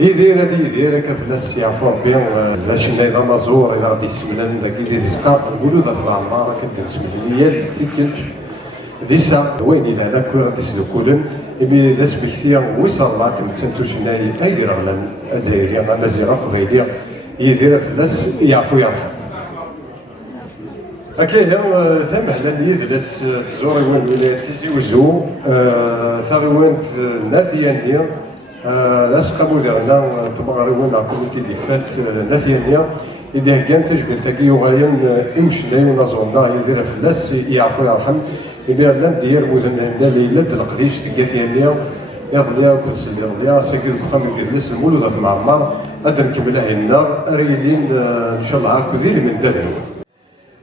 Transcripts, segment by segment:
يدير هذه يدير كفلاس يعفو ربي باش إذا مازور إذا غادي يسمنن ذاك اللي تيسقى نقولوا ذات العمارة كدير سميتو هي تيكلت ديسا وين إلا هذاك غادي يسلكولن إمي ذا سبكتيا ويصال الله كنتسنتو شناي أيدير غلان أزايريا غامازيغا قبيلية يدير فلاس يعفو يرحم. هكايا ثم حلال يدرس تزور وين ولايات تيزي وزو ثاغيوانت ناثيانيا لاصقا مودرنا تبغى وين كوميتي دي فات ناثيانيا إذا كان تجبل تاكي وغاين إمشناي ونظرنا يدير فلاس يعفو يرحم إذا لان ديال مودرنا ليلة القديش تكاثيانيا يغليا وكل سنة يغليا ساكي الفخام يدرس المولود في المعمار أدرك بلاه النار أريلين إن شاء الله كثير من ذلك.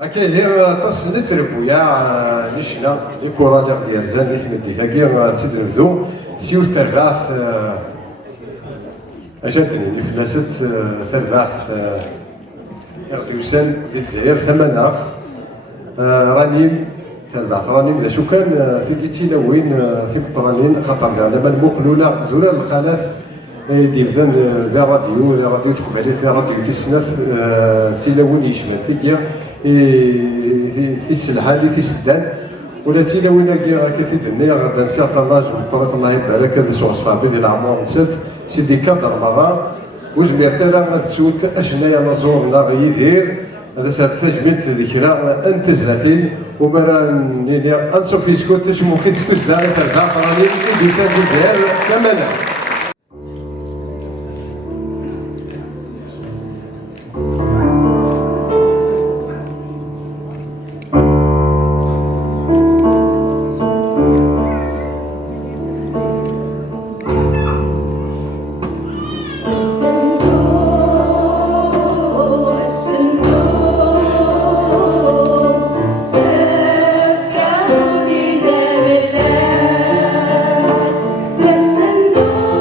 هكايا تصل تربويا ليشنا لي كوراجر ديال زان اللي تمدي ثاكيا تدرفدو سيو ترباث اجاتني اللي فلاست ترباث يغدي يسال ديال الجزائر ثماناف رانيم ترباث رانيم ذا شو كان في كيتيلا وين في بطرانين خاطر على بال مقلوله زولان الخلاف ديفزان ذا راديو تكب عليه ذا راديو في السنة تيلاوين يشمل ثقيا في السلحة اللي في السدان ولا تيلاوين كثير الدنيا غدا نسير طناج وطرات الله يبارك هذا سوغ صفابي ديال العمر نسات سيدي كادر مرة وجمير تالا غتسوت اشنايا نزورنا غيدير هذا سار تجميل ذكرى انت زلاتين ومرا انصر في سكوت تشمو خيت ستوش داري ترجع قرانين دوسان الجزائر ثمانة. Yes, and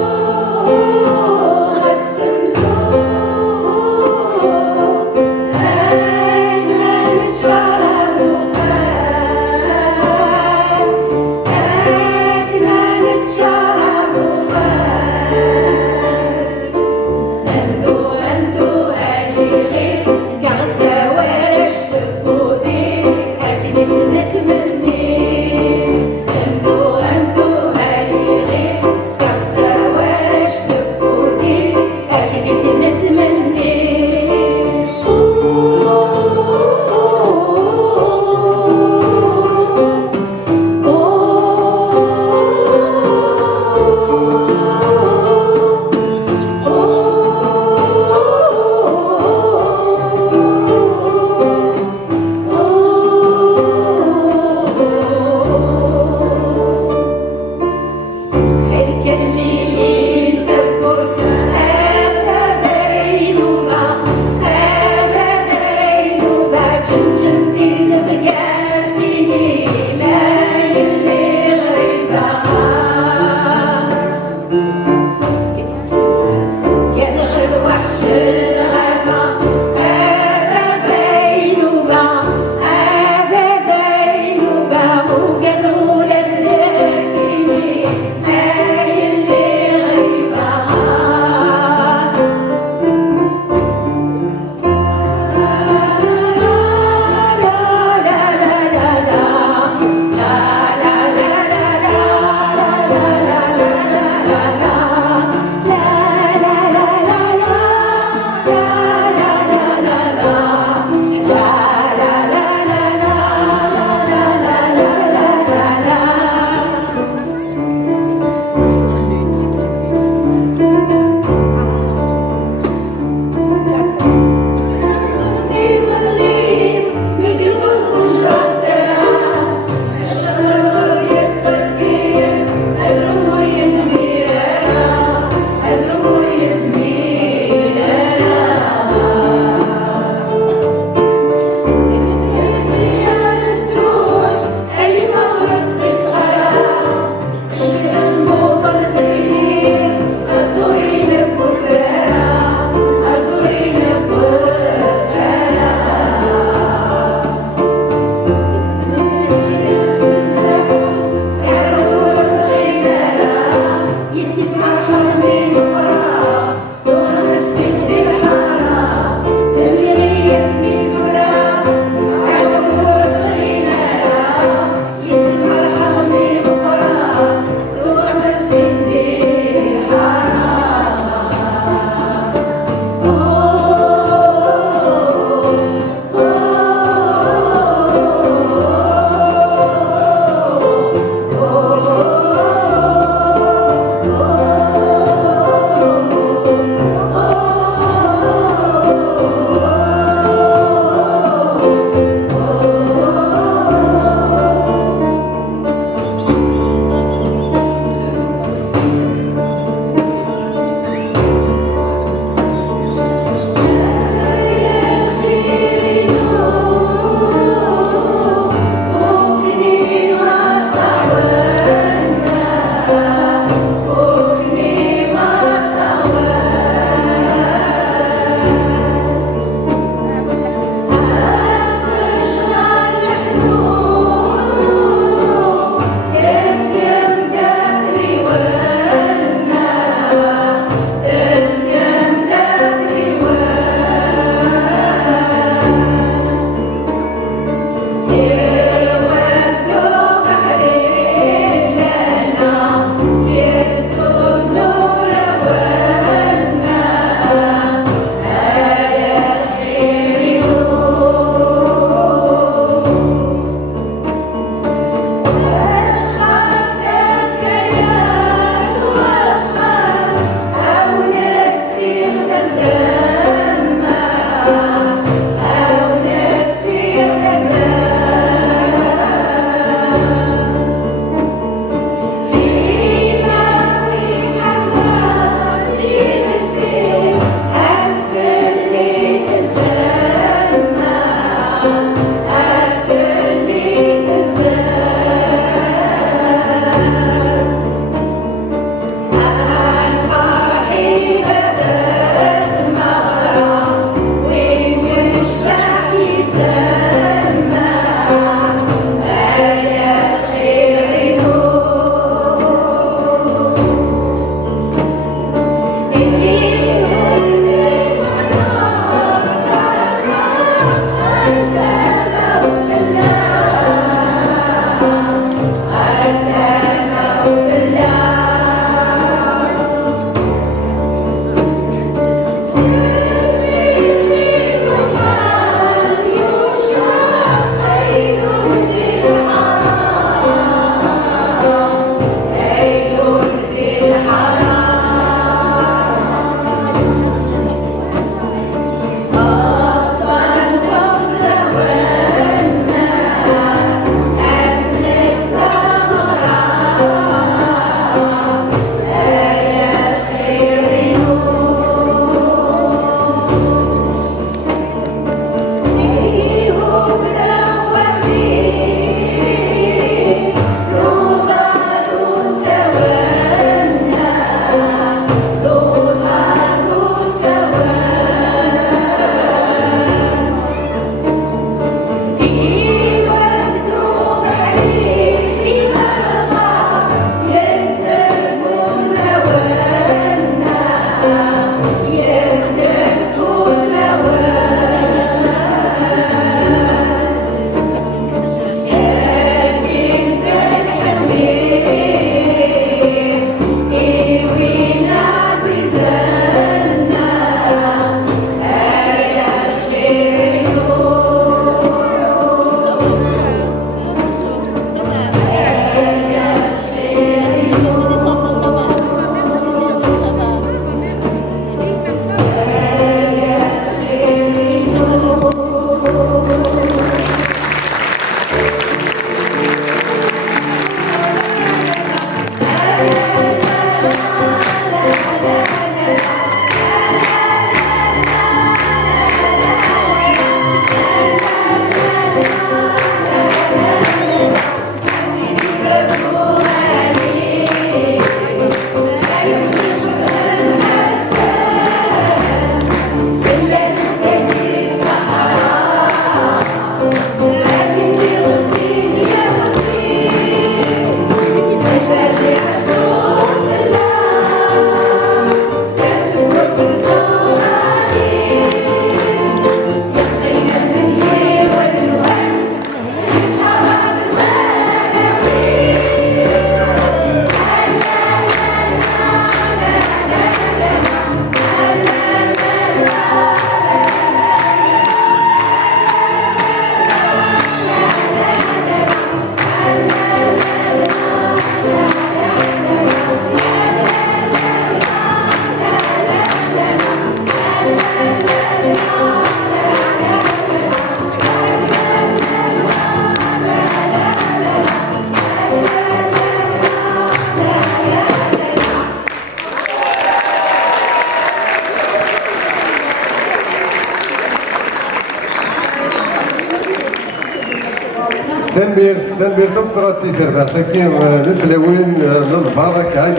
تنبيه ديمقراطي تربع لكن نتلاوين للبارك هاي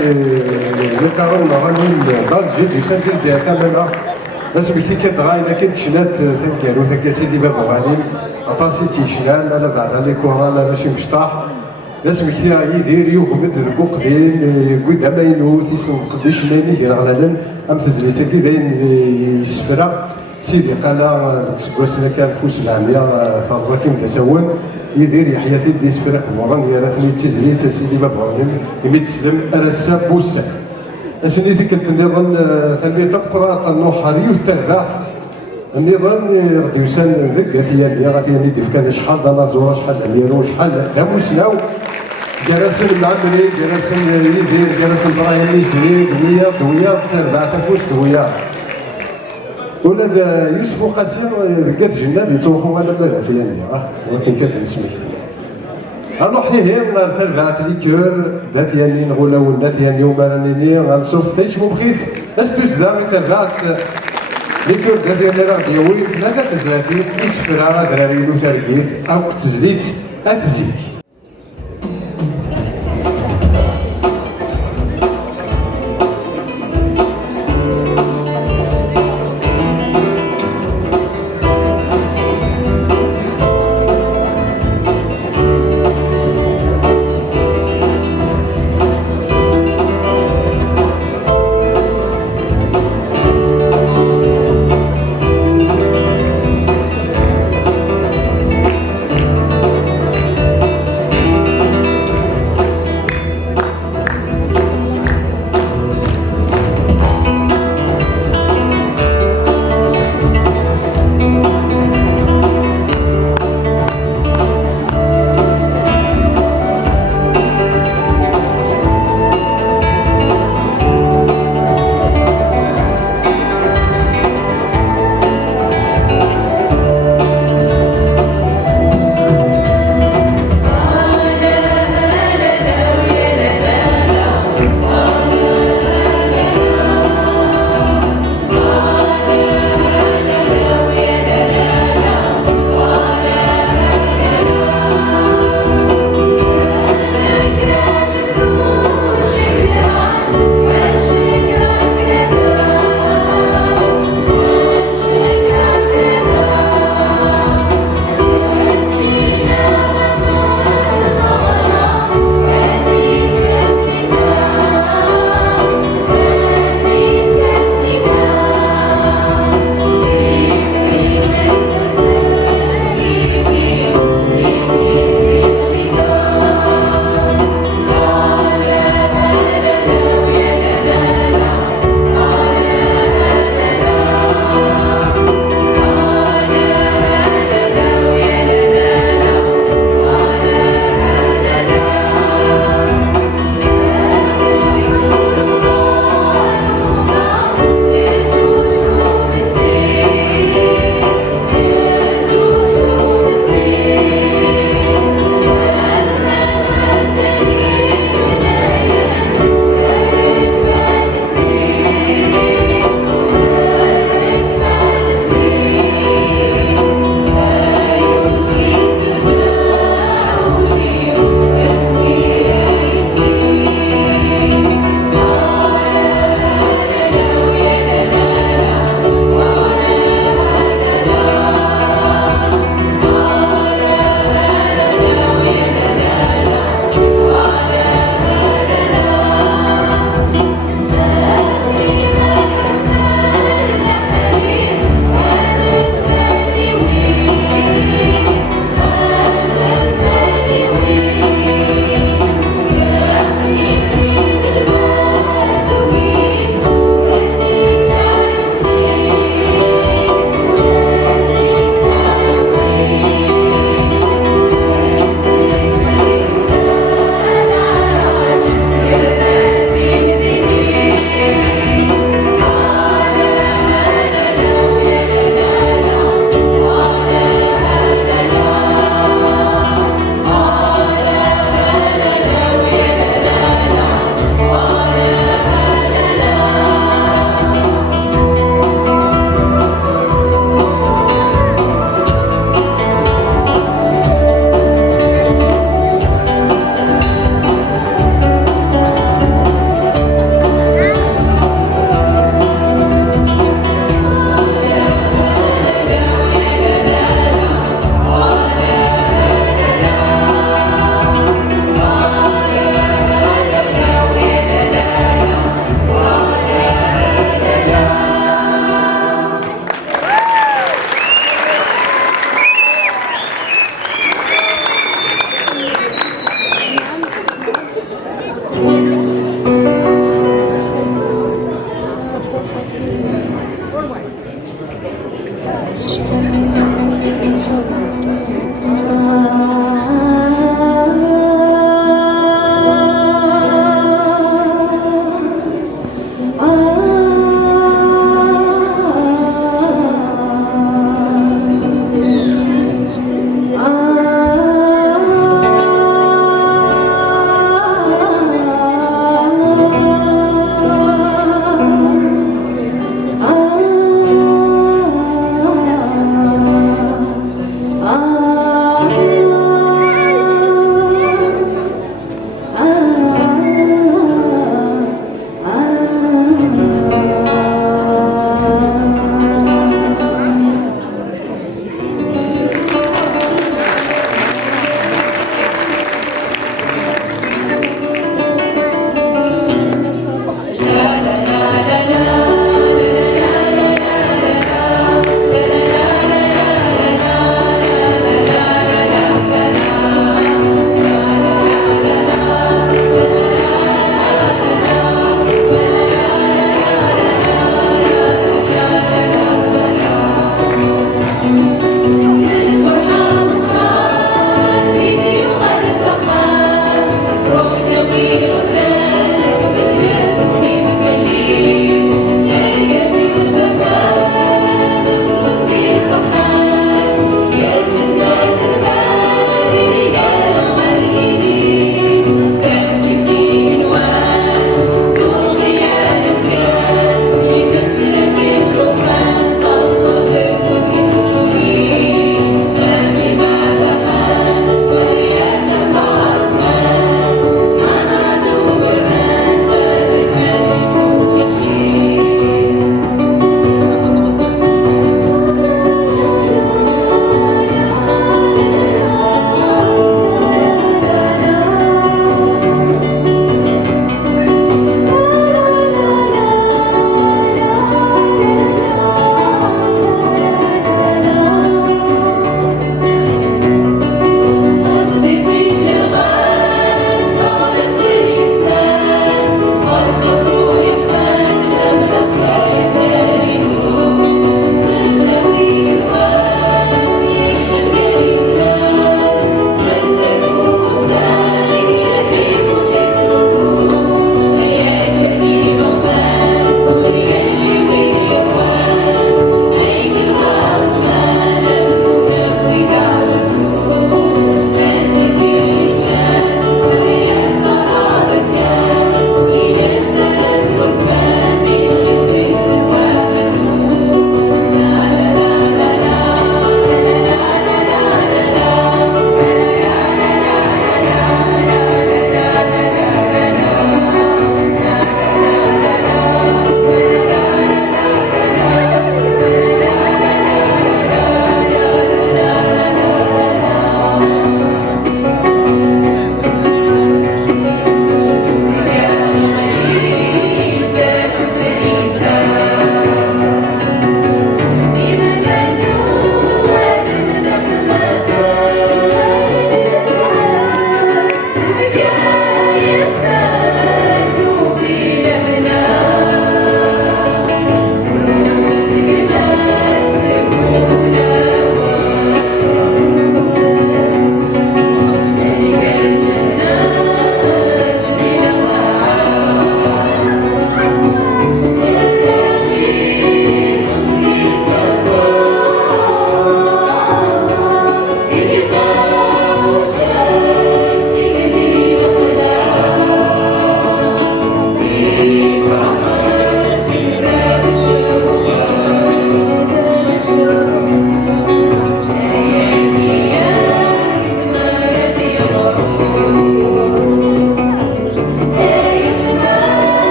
نكرون غنين دالجي دو سان ديال زيها ثمنها بس بكثي كتغاي لكن تشنات ثنكارو ثاك سيدي باب غنين عطاسي تيشنان لا بعد لي كوران لا ماشي مشطاح لازم كثير يدير يوقد ذكو قدين قد ما ينوت يسن قديش لاني غير غلالن ام تزليت كي داين يسفرا سيدي قال سكواسنا كان فوس العمية فاغواتين تساون يدير يحيى تيدي سفرا قبوران يرثني تزليت سيدي باب غنين يميت سلم ارسا بوسا اسني ذيك النظام ثاني تقرا طنوح ريوث ترباح النظام غادي يسال ذك ثيانيا غادي يدير كان شحال دنازور شحال اميرو شحال داموسناو جراسم العمري جراسم يدير جراسم ابراهيم يزيد دويا تربع تفوس دويا ولاد يوسف قاسم ذكات جنات يتوخوا على بلا ثيانيا ولكن كتدرس مكثير غنوحيه نهار تربعة ليكور دات ياني نغولا ولات ياني ومرانيني غنصوف تيش مبخيث استوس دامي تربعة ليكور دات ياني راه ديوي ثلاثة تزلاتي يسفرا دراري نو ترقيث أو تزليت أتزيك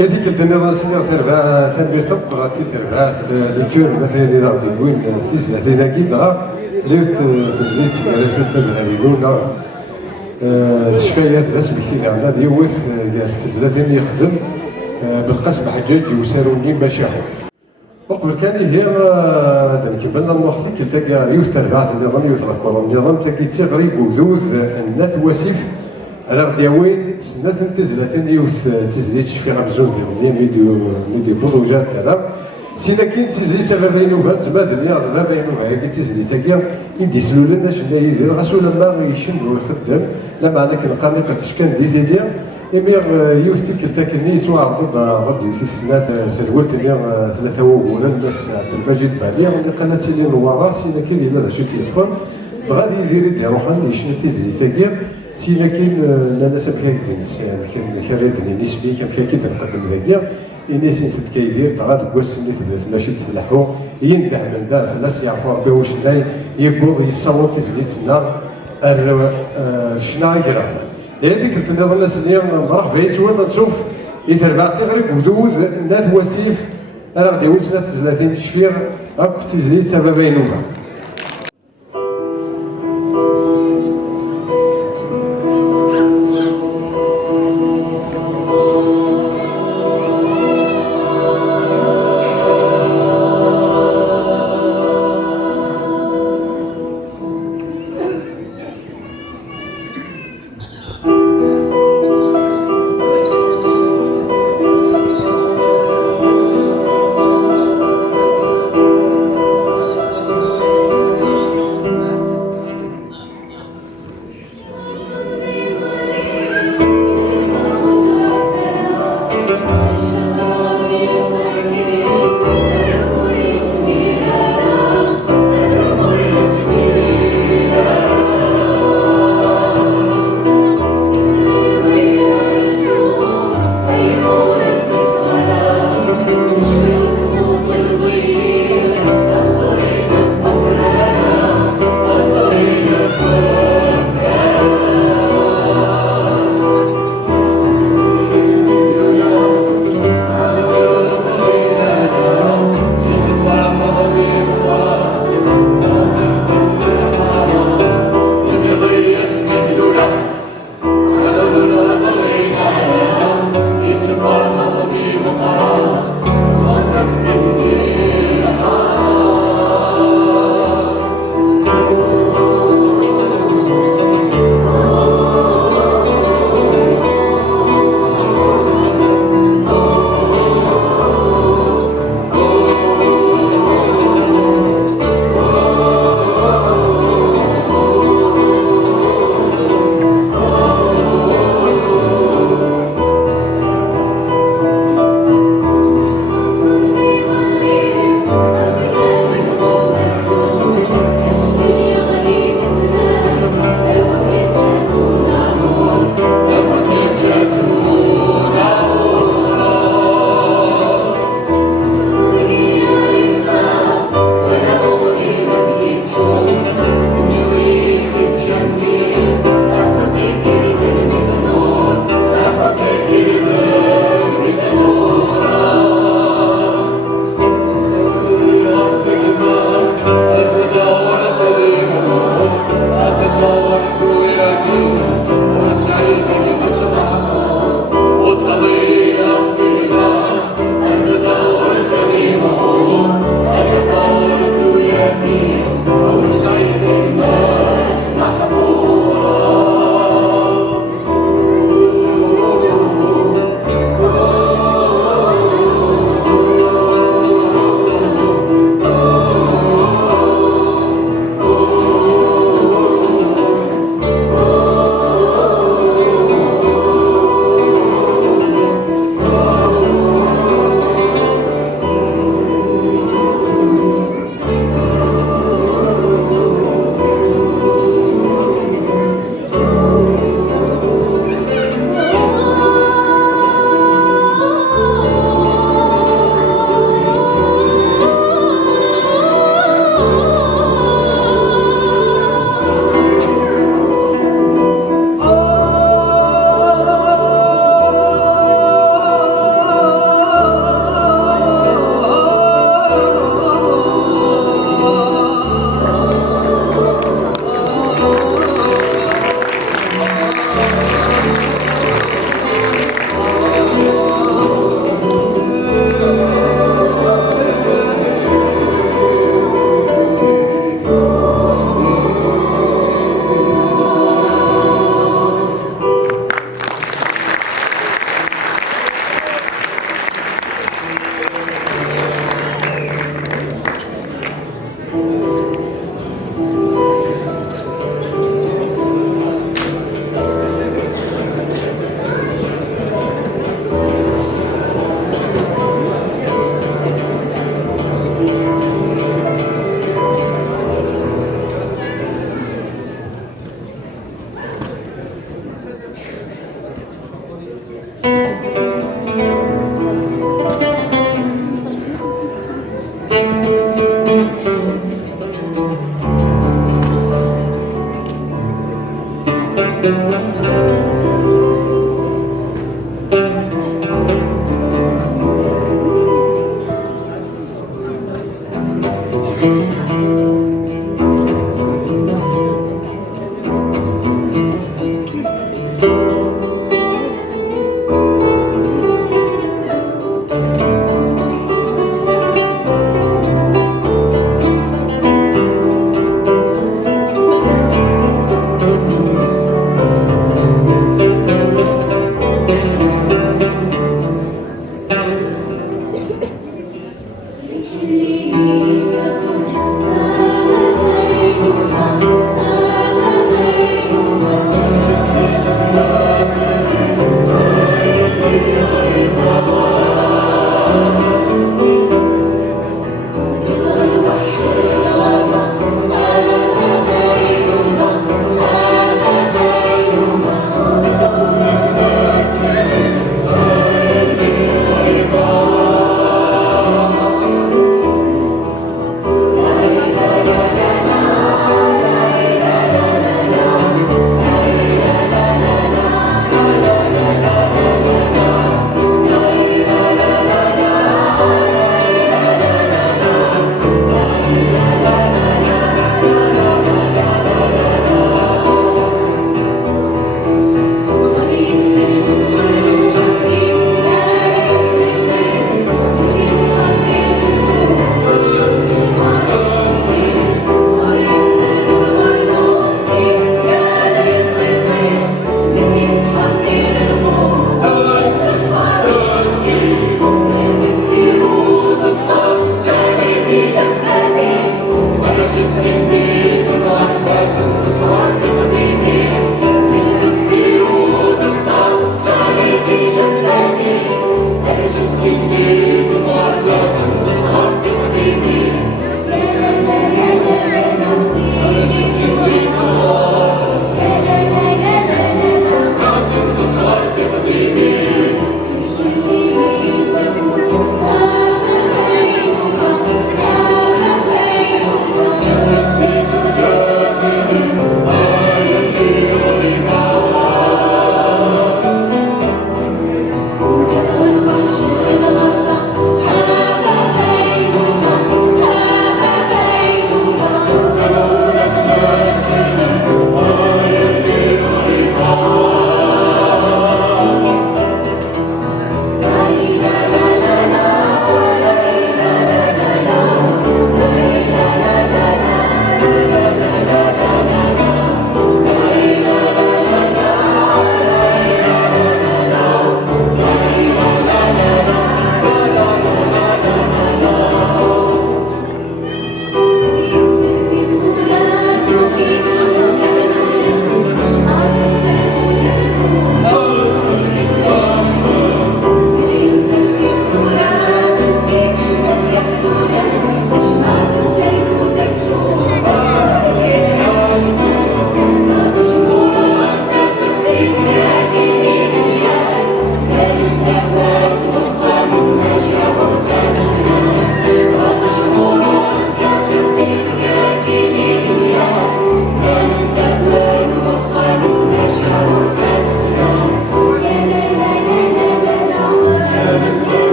هذيك الدنيا سنير تربع ثمير تبقى تربع الكور مثلا إذا تقول تسمع ثنا كيدغا تليت تزليت جالسة تدعيون الشفايات بس بكثير عندنا ديوث تزلاتين يخدم بالقسم حجاج يساروني مشاعر وقبل كان هي كيبان لنا وقت كنت يوث تربع النظام يوث الكورة النظام تاكي تغري قذوذ الناس واسف على غديوين سنة تزلاتين يوث تزليت شفي غبزون ديالي ميدي بروجات كذا سينا كاين تزليت سبب نوفا زباد ليا سبب نوفا هذيك تزليت هكا يدي سلول لنا شنو يدير غاسو لما يشم ويخدم لما انا كنقرني قد شكان ديزيديا امير يوث تيكل تاكني توعرض غادي في السنات تزولت لي ثلاثه ولا الناس عبد المجيد بالي اللي قالت لي نوارا سينا كاين اللي ماذا شو تيليفون غادي يدير روحان يشني تزليت هكا سينا كاين لا سبحان الدنس كاين خريدني نسبي كان كي تنقدم ذاكيا إني سنت كيدير تغاد كوس اللي تبدات ماشي تفلحو يندع من دا فلاس يعرفوا ربي واش لا يقول يصوت تزليت النار شنا يقرا هذيك التنظيم الناس اللي راح بيسوى نشوف يتربع تغري قدود الناس وسيف انا غادي ولسنا تزلاتين الشفير هاك تزليت سببين نوبه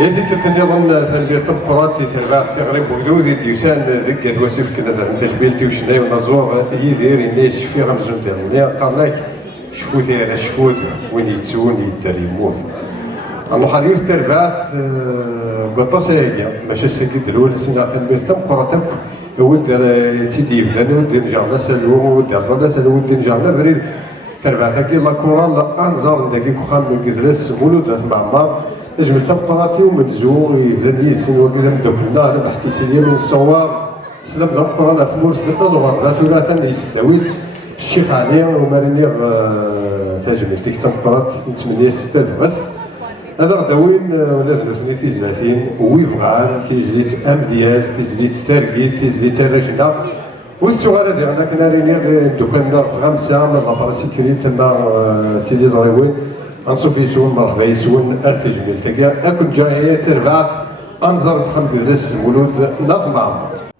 إذا كنت نظن تنبيه تبقرات ترباح تغرب وجدود ديوسان ذيك تواسف كنا تشبيل تيوشناي ونزور يدير الناس في غمزون ديالنا قالك شفوت يا شفوت وين يتسون يدار يموت أنا حاليا ترباح قطاس هيك ماشي سكيت الأول سنة تنبيه تبقراتك ود تيدي فلان ود نجعنا سلو ود رزانا سلو ود نجعنا فريد ترباح كي لا كورال أنظر داكي كخام كدرس مولود معمر اجمل تبقراتي ومنزو يبدا يتسن وكذا مدوكلنا انا باحتسابيه من الصواب سلام القران ثمور سته الغرات ولا تنيستويت الشيخ علي وماريني تجمل تيك تبقرات نتمنى 6000 بس هذا غداوين ولا ثلاثني تيزلاتين ويفغان تيزليت امدياز تيزليت تاركيت تيزليت الرجله والصغار ديالنا كنا ريني دوكنا خمسه من لابراسي كريت تما تيلي زريوين انصوف يسون مرحبا يسون الف جميل تلقى اكل جايه تربعت انظر بخمد درس الولود نظم عمر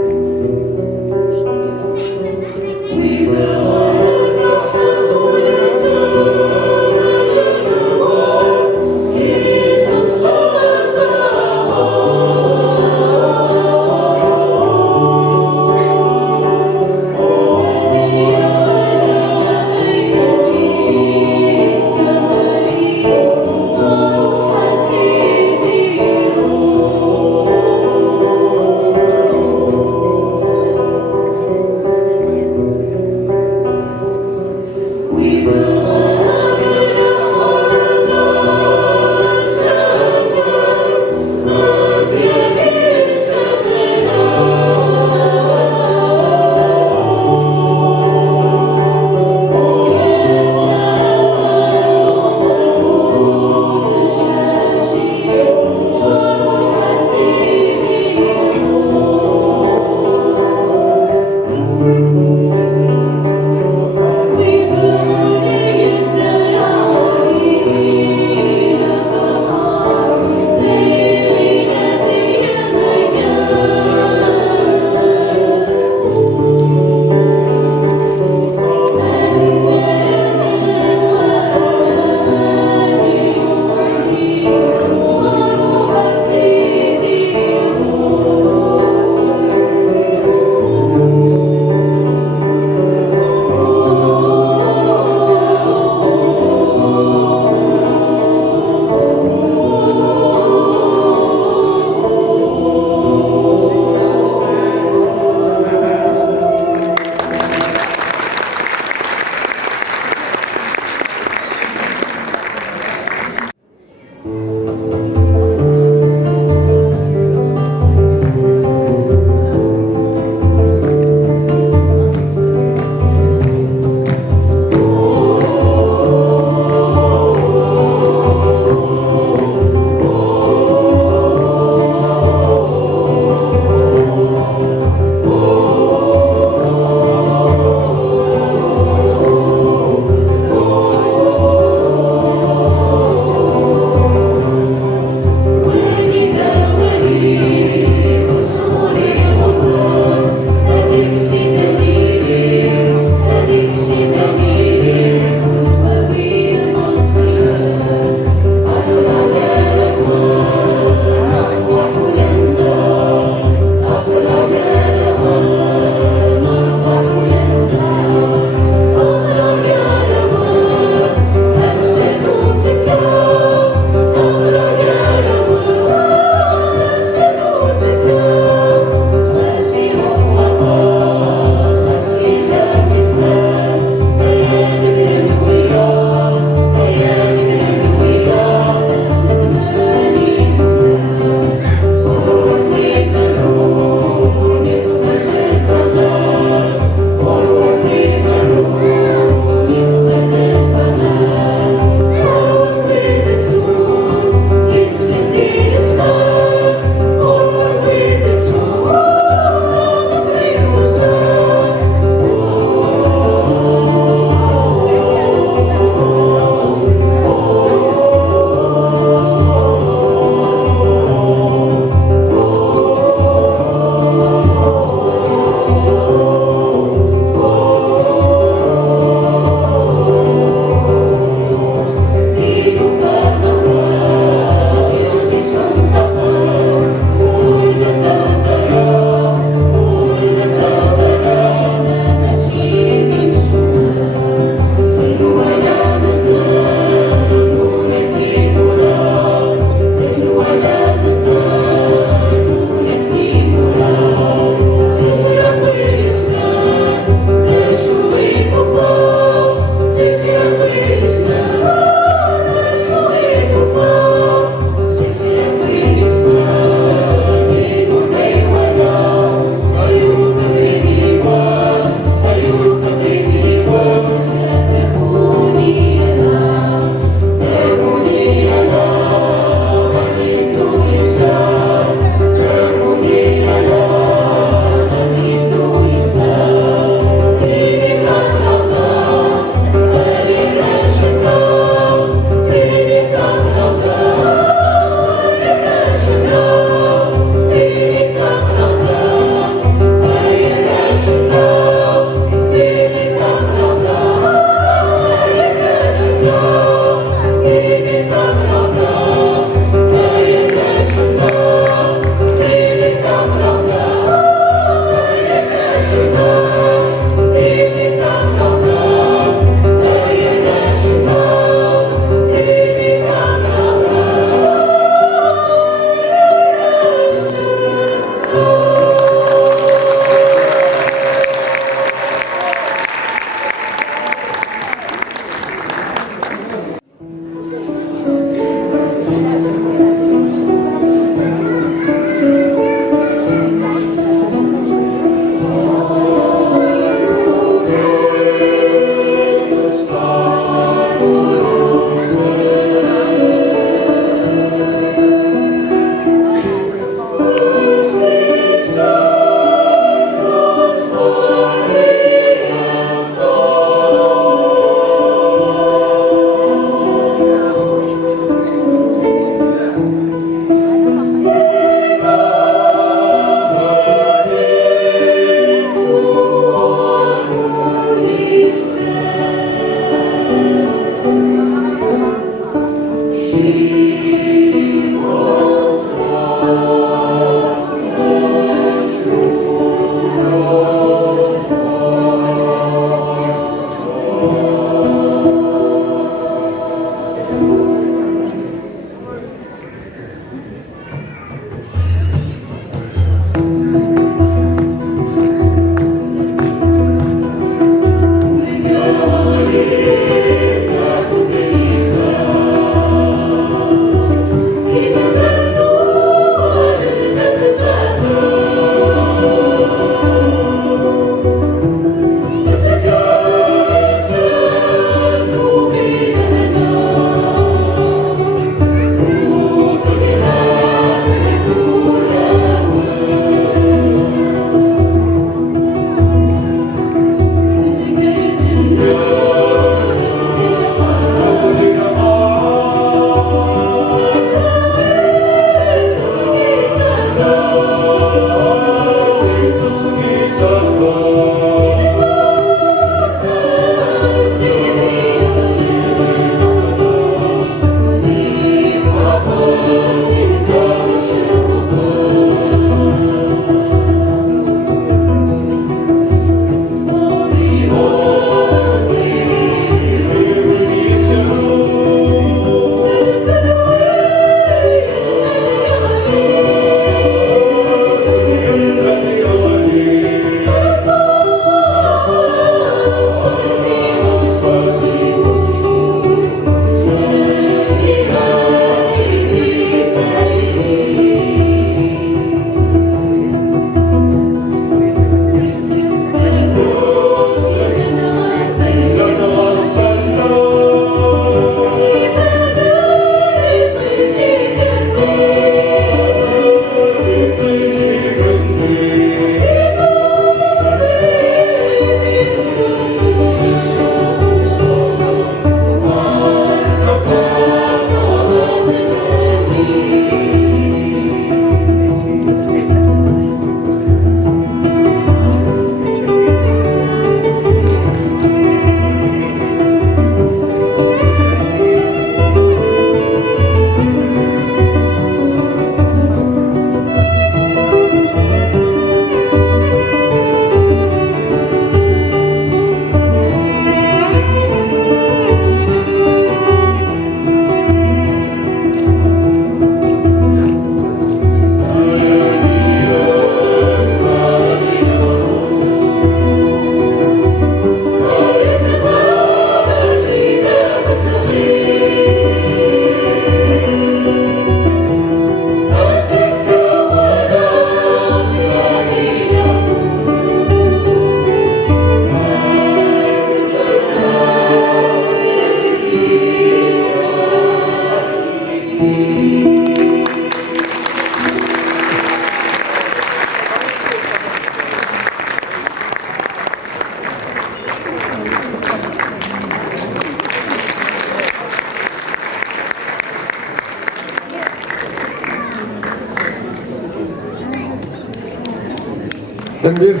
تنميرت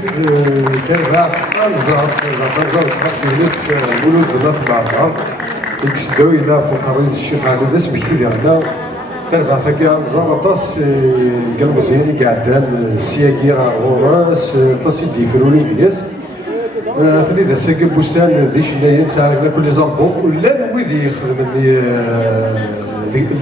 كرباح أنزار تحكيلس ولود ذات بعضها يكسدو إلى فقرين الشيخ على ذا سمكتي ديالنا كرباح ثاكي أنزار طاس قال مزيان قعدان السياكي راه غوراس طاس يدي في الأولمبياس ثني ذا ساكي بوسان ذي شنايا نساعدنا كل زامبو لان ويدي يخدم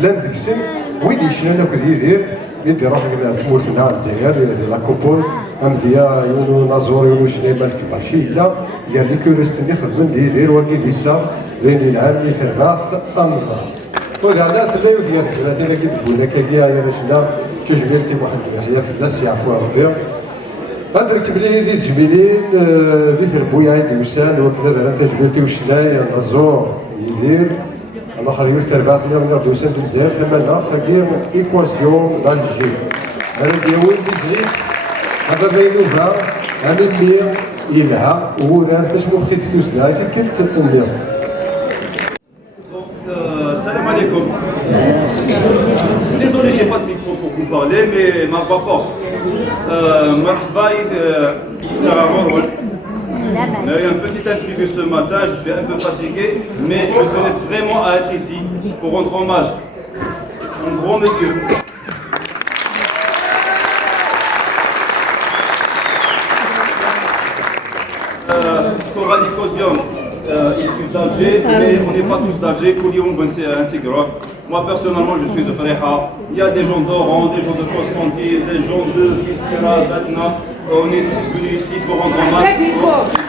لان ديك السن ويدي يشنا كل يدير يدي روح تموتنا الجزائر ديال لاكوبول امديا يونو نازور يونو شناي مالك ماشي لا قال لي كورست اللي خدمن دير واقي ليسا بين العام اللي ثلاث انزار وهذا تلا يدير ثلاثه اللي تقول لك يا رجل تجبيلتي واحد يحيى في الناس يعفو ربي أدرك بلي دي تجميلين دي ثربويا يدي وسان وكذا ذا تجميلتي وشناي نازور يدير الاخر يرتبع لي وناخذ وسان الجزائر ثمانية فكير ايكواسيون دال الجي هذا ديال تزيد هذا بينوفا هذا المير يلعى ولا فاش مو بخيت تستوسنا كنت المير. Salam alaikum. Désolé, j'ai pas de micro pour vous parler, mais ma papa, marhaba, Isra Morol. Il y a un petit imprévu ce matin, je suis un peu fatigué, mais je tenais vraiment à être ici pour rendre hommage à un grand monsieur. Coradicosium, issu d'Alger, mais on n'est pas tous d'Alger, Koulium, c'est un Sigra. Moi personnellement je suis de Fréha, il y a des gens d'Oran, des gens de Constantine, des gens de Biskra, Batna, on est tous venus ici pour rendre hommage.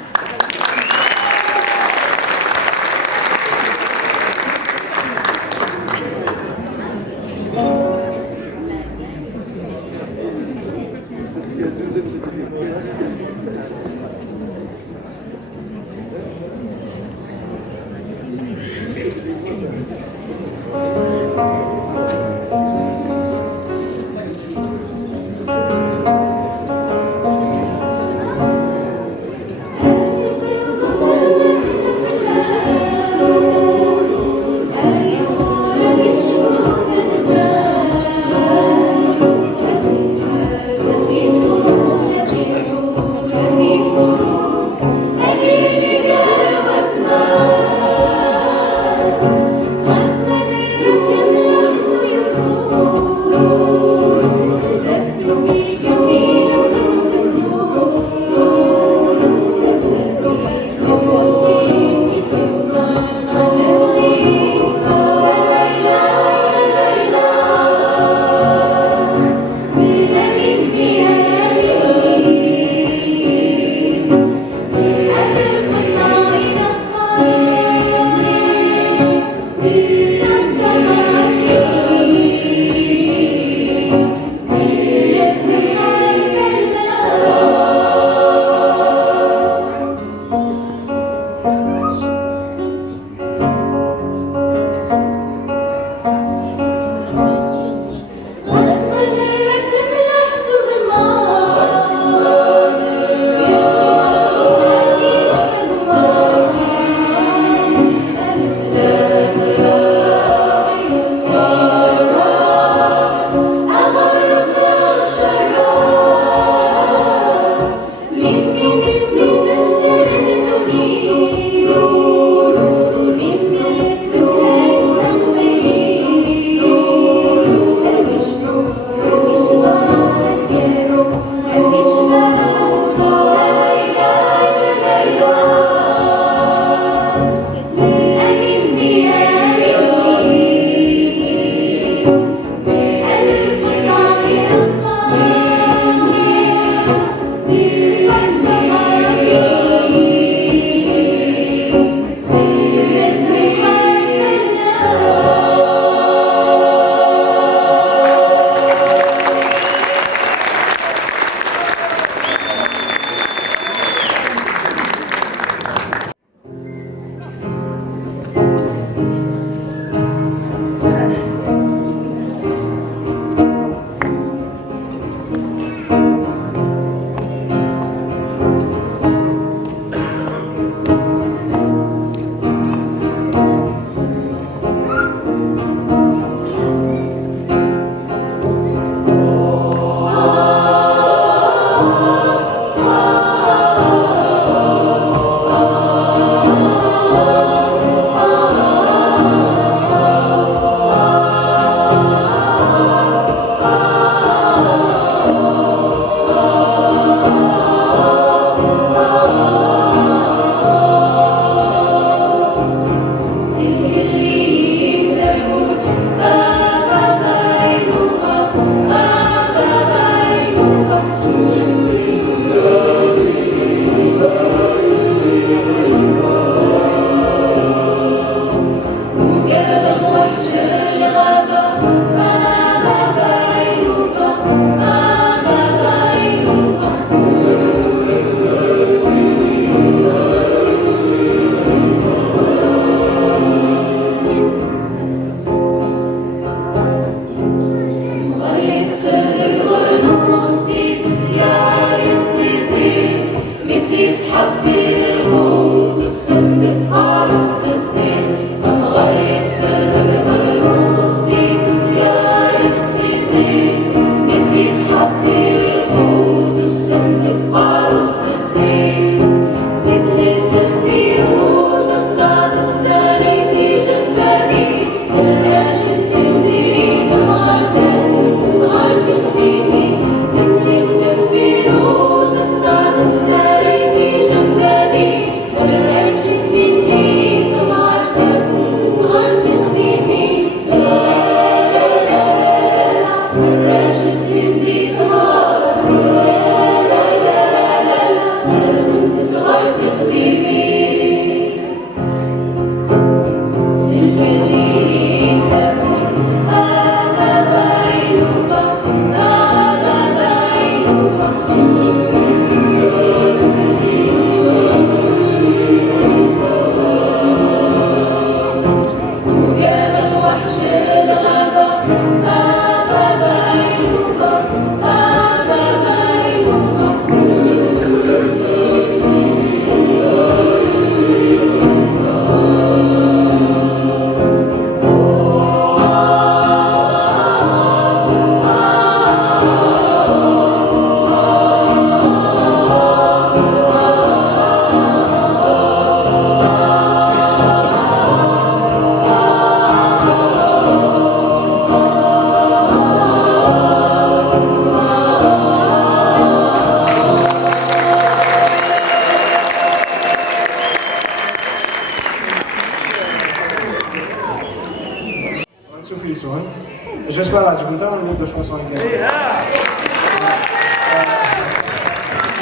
chanson également.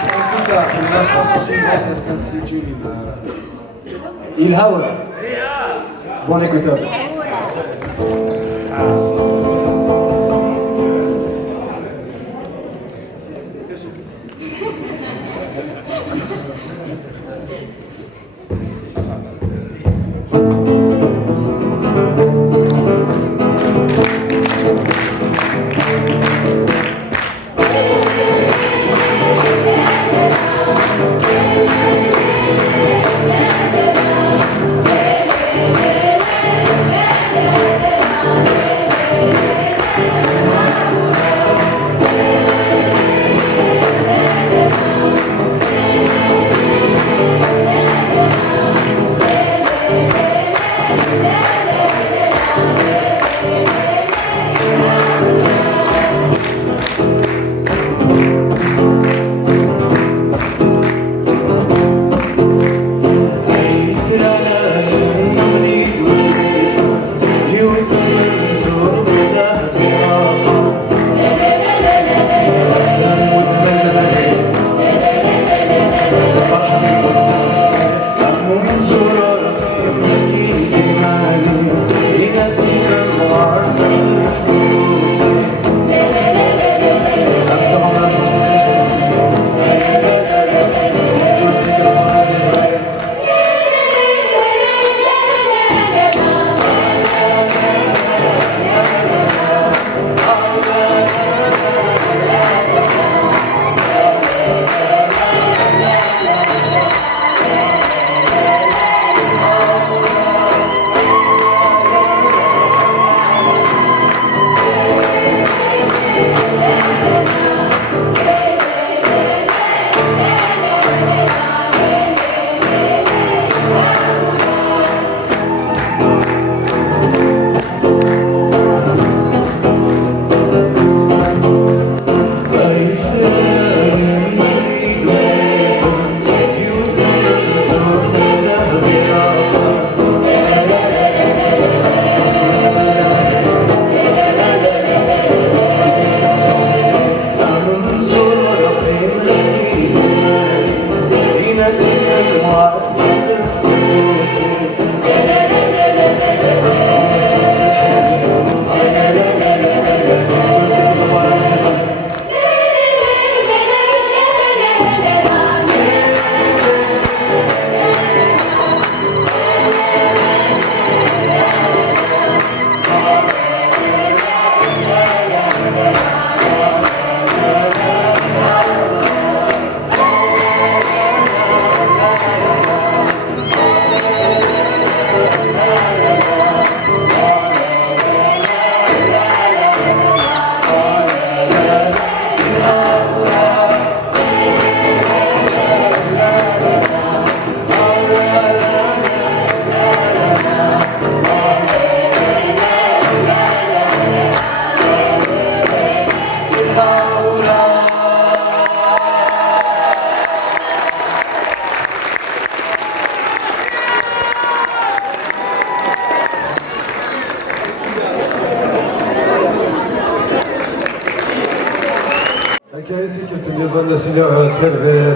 En tout cas, la chanson suivante, elle s'intitule Il Haoula. Bon écouteur.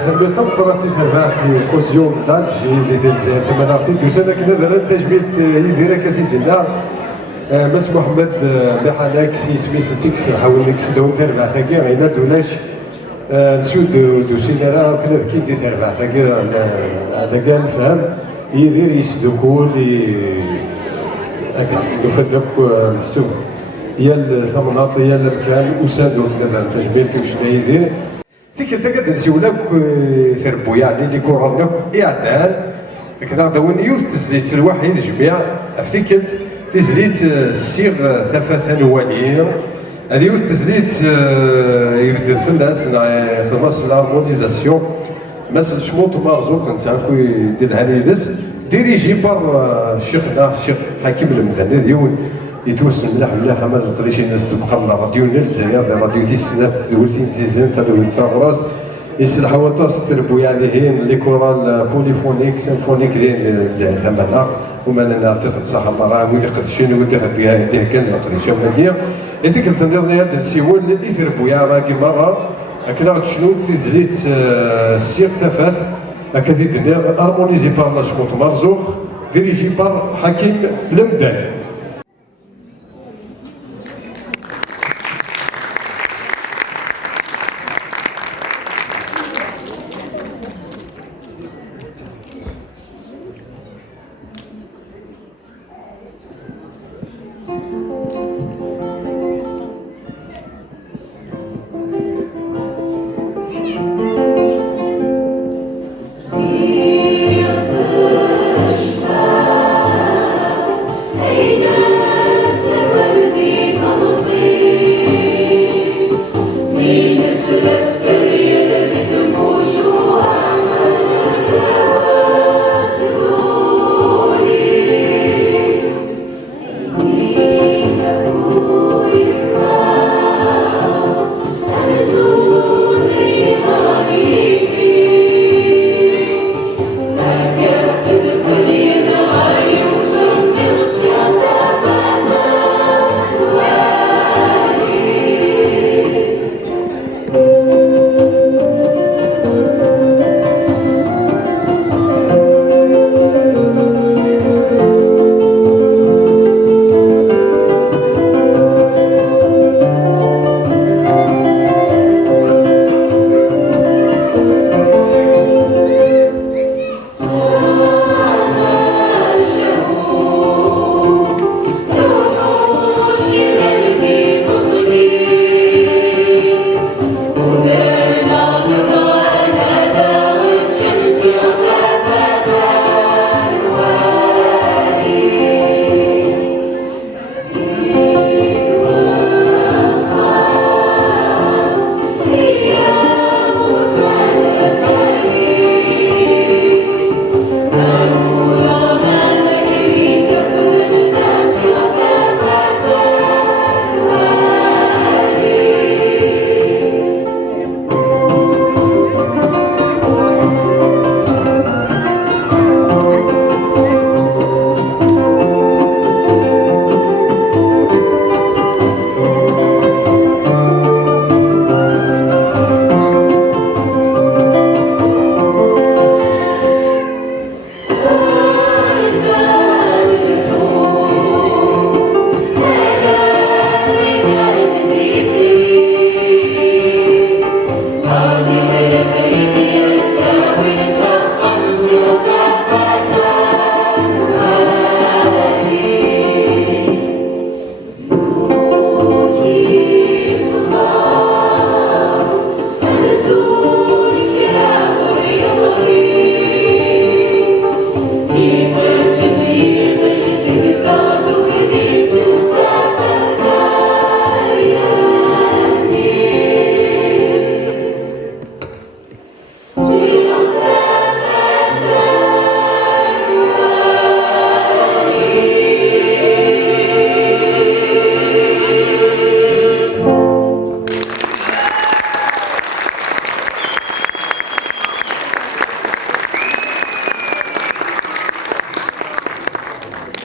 ثملت قراتي ثرباع في كوزيون دالجي في ثمن عرفتي دوسنا كنا درنا تجميت يدير كثير مس محمد بحالك سي سميس تيكس حاول نكس دو ثرباع ثاكي غينا دولاش نسود دوسينا راه كنا ذكي دي ثرباع ثاكي هذا كان فهم يدير يسدكول هكا نفدك محسوب هي الثمنات هي المكان وسادو كنا تجميت وشنا يدير فيك انت قد نسولك ثربو يعني اللي كورنك اعدال كنا داون يوث تسليت الوحيد جميع افتكرت تسليت السيغ ثفاثا نوالي هذه يوث تسليت يفدد في الناس في مصر الهارمونيزاسيون مثل شموط مرزوق انت كوي دير الهنيدس ديريجي بار الشيخنا الشيخ حكيم المدني ديون يتوسل مليح ما نقدرش الناس تبقى من الراديو ديال الجزائر راديو تيسنات دولتين تيزين تدوي الطراس يسلح وطاس تربو يعني هين لي كورال بوليفونيك سيمفونيك ديال الجزائر ثمانية وما نعطيك الصحة مرة ودي قد شنو ودي قد ديه كان قد شنو ندير إذا كنت ندير هذا السيول إثر بويا راكي مرة أكنا شنو تزليت السير ثفاث هكذا الدنيا أرمونيزي بار لاشموت مرزوق ديريجي بار حكيم لمدان. Celeste,